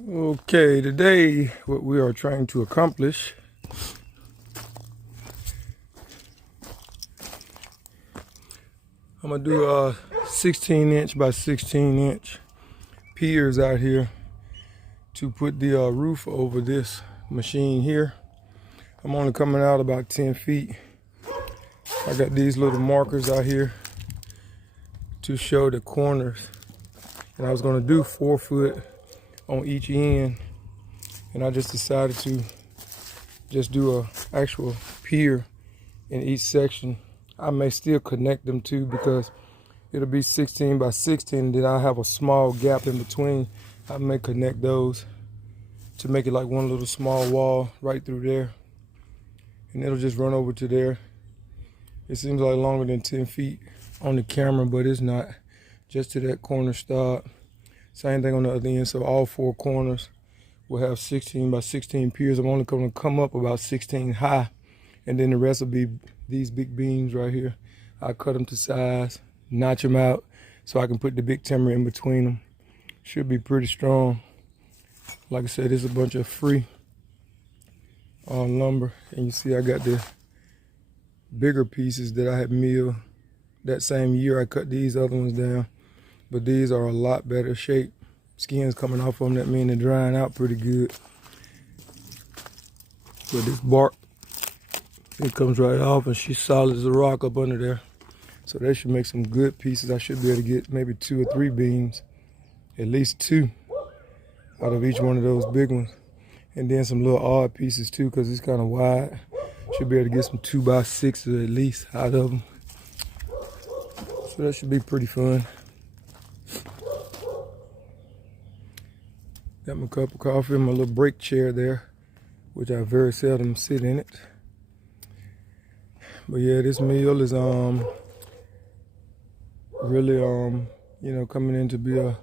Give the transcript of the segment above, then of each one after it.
Okay, today what we are trying to accomplish, I'm gonna do a 16-inch by 16-inch piers out here to put the roof over this machine here. I'm only coming out about 10 feet. I got these little markers out here to show the corners, and I was gonna do 4 foot on each end, and I just decided to just do a actual pier in each section. I may still connect them too because it'll be 16 by 16, and then I have a small gap in between. I may connect those to make it like one little small wall right through there, and it'll just run over to there. It seems like longer than 10 feet on the camera, but it's not. Just to that corner stop. Same thing on the other end, so all 4 corners will have 16 by 16 piers. I'm only going to come up about 16 high, and then the rest will be these big beams right here. I cut them to size, notch them out, so I can put the big timber in between them. Should be pretty strong. Like I said, it's a bunch of free lumber, and you see I got the bigger pieces that I had milled that same year. I cut these other ones down, but these are a lot better shape. Skin's coming off of them, that mean they're drying out pretty good. But this bark, it comes right off, and she's solid as a rock up under there. So that should make some good pieces. I should be able to get maybe 2 or 3 beams, at least 2 out of each one of those big ones. And then some little odd pieces too, because it's kind of wide. Should be able to get some 2 by 6s at least out of them. So that should be pretty fun. Got my cup of coffee and my little break chair there, which I very seldom sit in it. But yeah, this mill is really you know, coming in to be a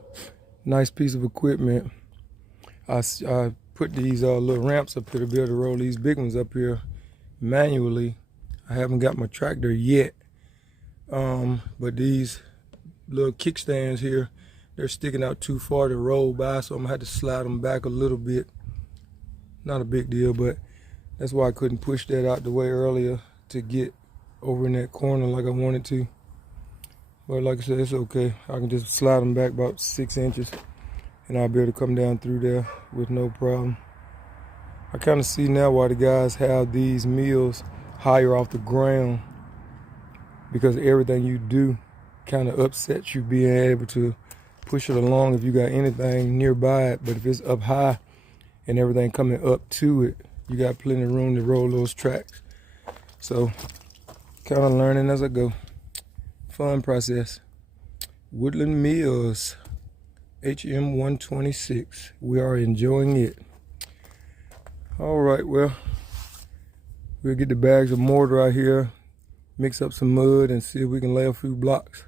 nice piece of equipment. I put these little ramps up here to be able to roll these big ones up here manually. I haven't got my tractor yet, but these little kickstands here, they're sticking out too far to roll by, so I'm gonna have to slide them back a little bit. Not a big deal, but that's why I couldn't push that out the way earlier to get over in that corner like I wanted to. But like I said, it's okay. I can just slide them back about 6 inches, and I'll be able to come down through there with no problem. I kind of see now why the guys have these mills higher off the ground, because everything you do kind of upsets you being able to push it along if you got anything nearby it. But if it's up high and everything coming up to it, you got plenty of room to roll those tracks. So kind of learning as I go. Fun process. Woodland Mills HM 126. We are enjoying it. All right, well, we'll get the bags of mortar out here, mix up some mud, and see if we can lay a few blocks.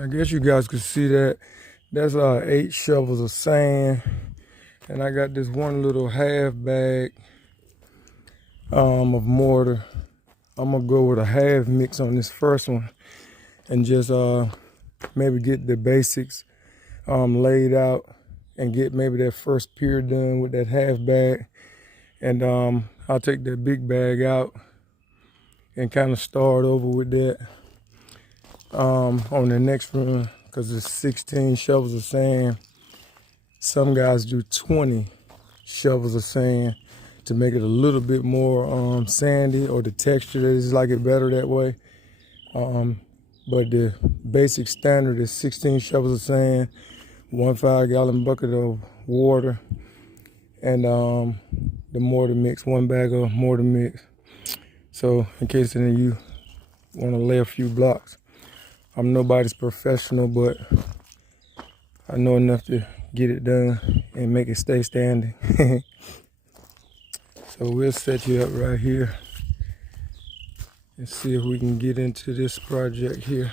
I guess you guys could see that. That's 8 shovels of sand. And I got this one little half bag of mortar. I'm gonna go with a half mix on this first one and just maybe get the basics laid out and get maybe that first pier done with that half bag. And I'll take that big bag out and kind of start over with that on the next run, because it's 16 shovels of sand. Some guys do 20 shovels of sand to make it a little bit more sandy, or the texture, they just like it better that way. But the basic standard is 16 shovels of sand, 1 5-gallon bucket of water, and the mortar mix, 1 bag of mortar mix. So in case any of you want to lay a few blocks, I'm nobody's professional, but I know enough to get it done and make it stay standing. So we'll set you up right here and see if we can get into this project here.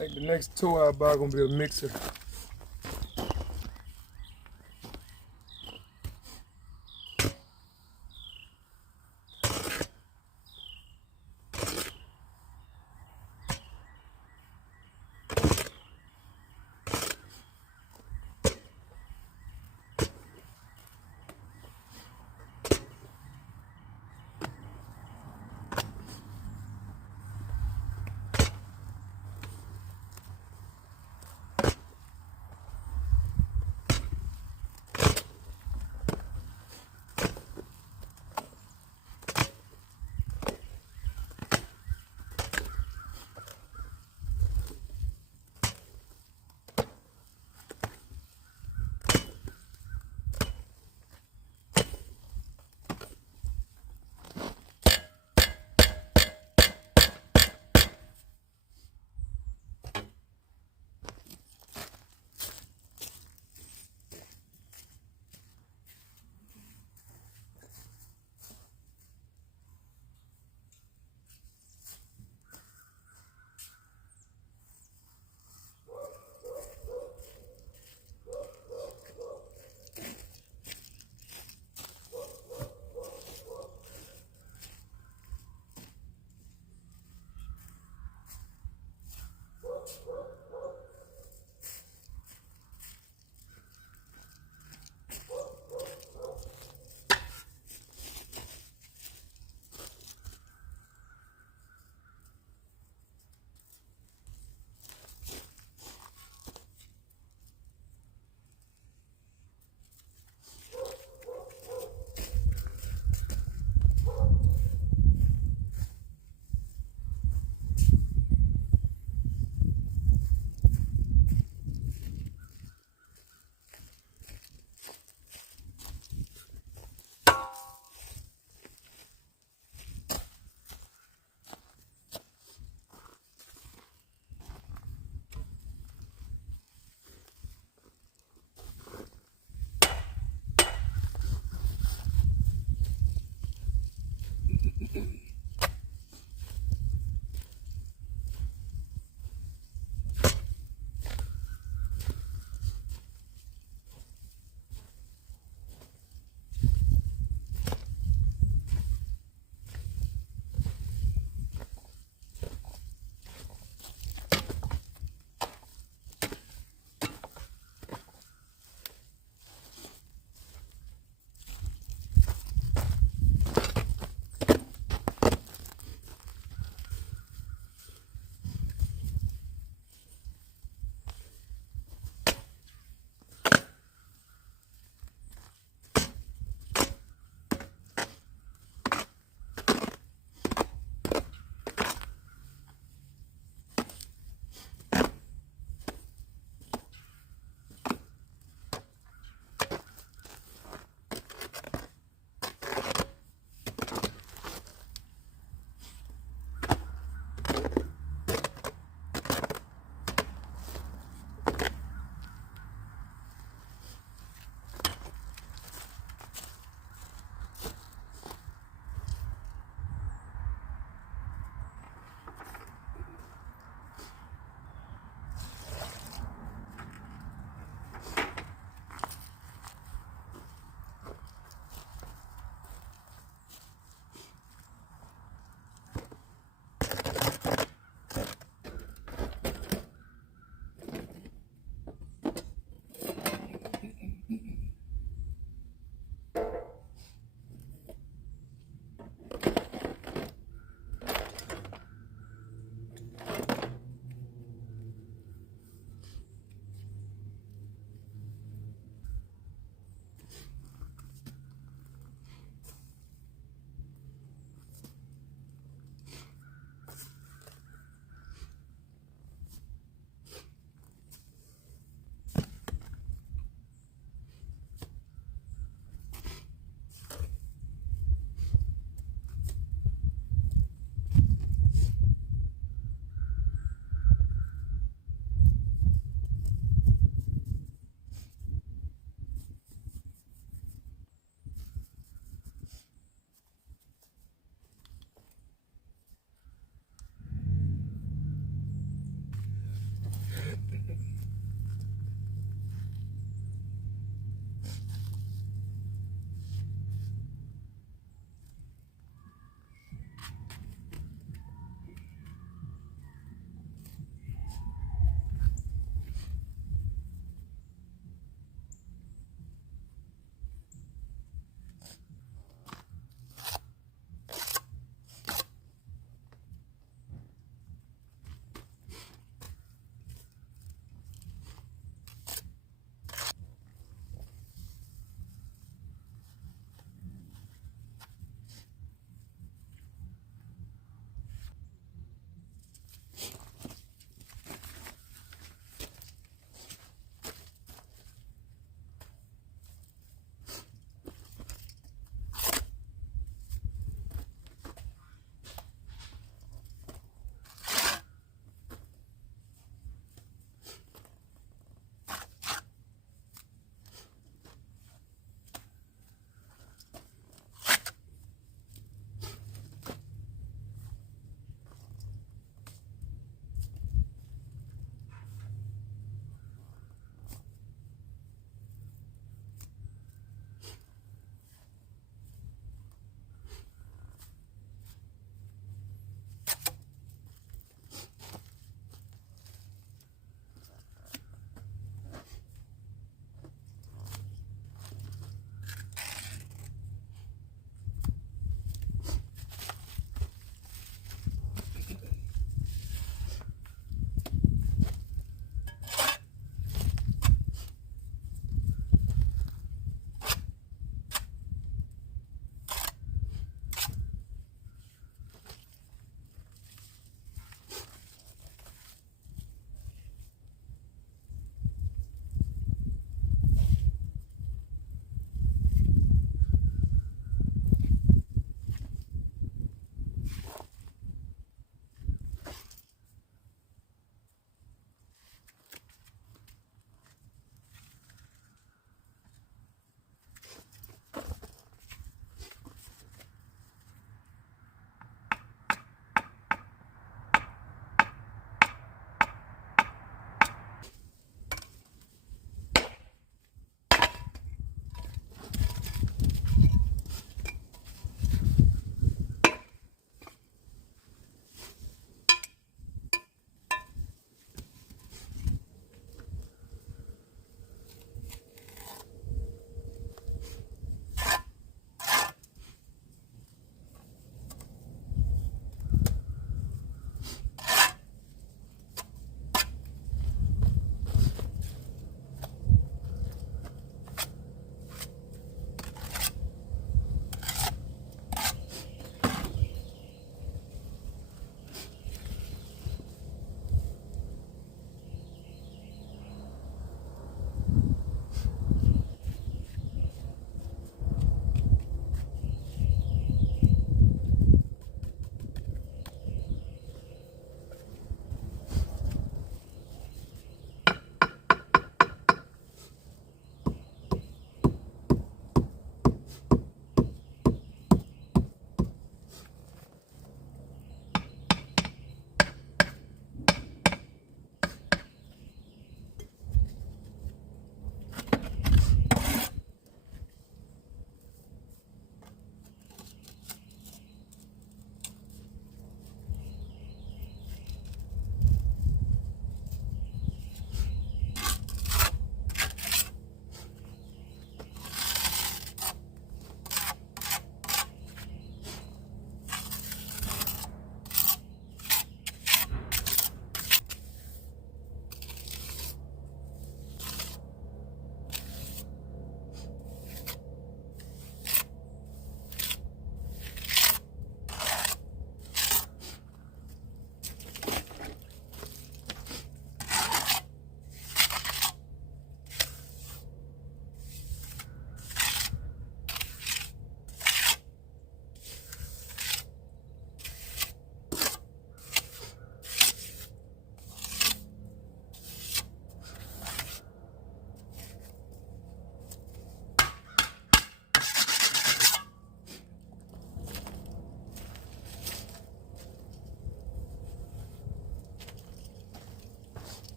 think the next toy I buy gonna be a mixer.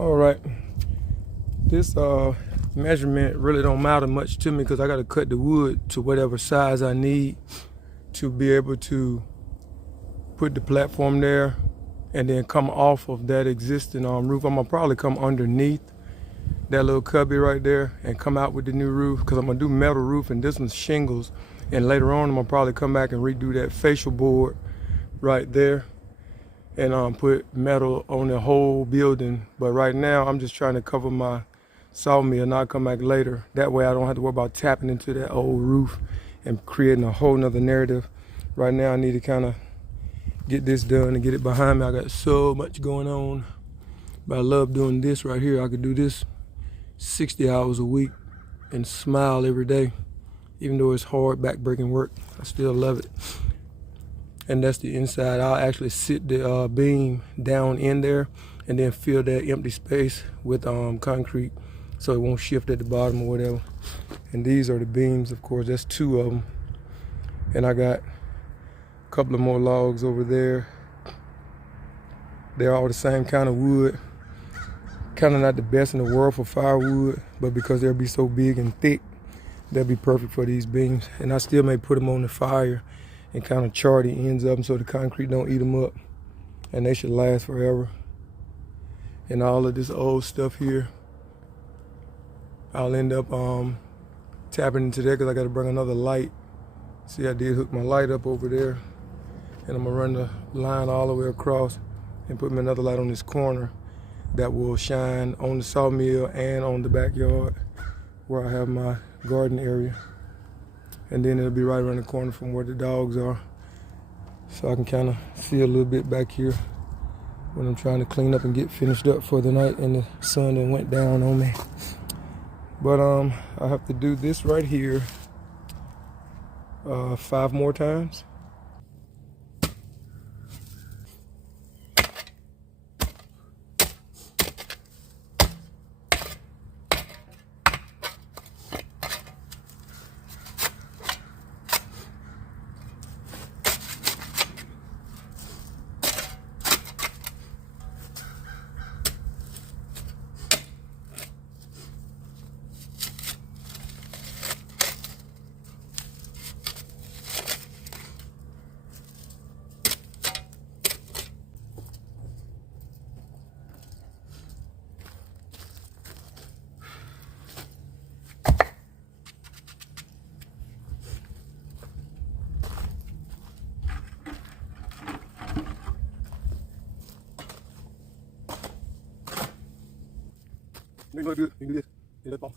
All right, this measurement really don't matter much to me because I got to cut the wood to whatever size I need to be able to put the platform there and then come off of that existing roof. I'm gonna probably come underneath that little cubby right there and come out with the new roof because I'm gonna do metal roof and this one's shingles, and later on I'm gonna probably come back and redo that facial board right there and put metal on the whole building. But right now I'm just trying to cover my sawmill and I'll come back later. That way I don't have to worry about tapping into that old roof and creating a whole nother narrative. Right now I need to kind of get this done and get it behind me. I got so much going on, but I love doing this right here. I could do this 60 hours a week and smile every day. Even though it's hard, back-breaking work, I still love it. And that's the inside. I'll actually sit the beam down in there and then fill that empty space with concrete so it won't shift at the bottom or whatever. And these are the beams, of course. That's 2 of them. And I got a couple of more logs over there. They're all the same kind of wood. Kind of not the best in the world for firewood, but because they'll be so big and thick, they'll be perfect for these beams. And I still may put them on the fire and kind of char the ends of them so the concrete don't eat them up. And they should last forever. And all of this old stuff here, I'll end up tapping into there because I got to bring another light. See, I did hook my light up over there. And I'm gonna run the line all the way across and put me another light on this corner that will shine on the sawmill and on the backyard where I have my garden area. And then it'll be right around the corner from where the dogs are. So I can kind of see a little bit back here when I'm trying to clean up and get finished up for the night and the sun that went down on me. But I have to do this right here 5 more times. You can do this. Yeah, that's all.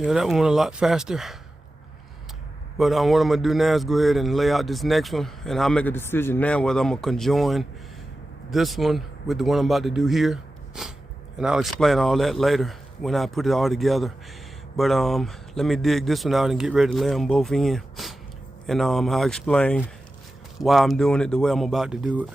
Yeah, that one went a lot faster. But what I'm gonna do now is go ahead and lay out this next one, and I'll make a decision now whether I'm gonna conjoin this one with the one I'm about to do here. And I'll explain all that later when I put it all together. But let me dig this one out and get ready to lay them both in. And I'll explain why I'm doing it the way I'm about to do it.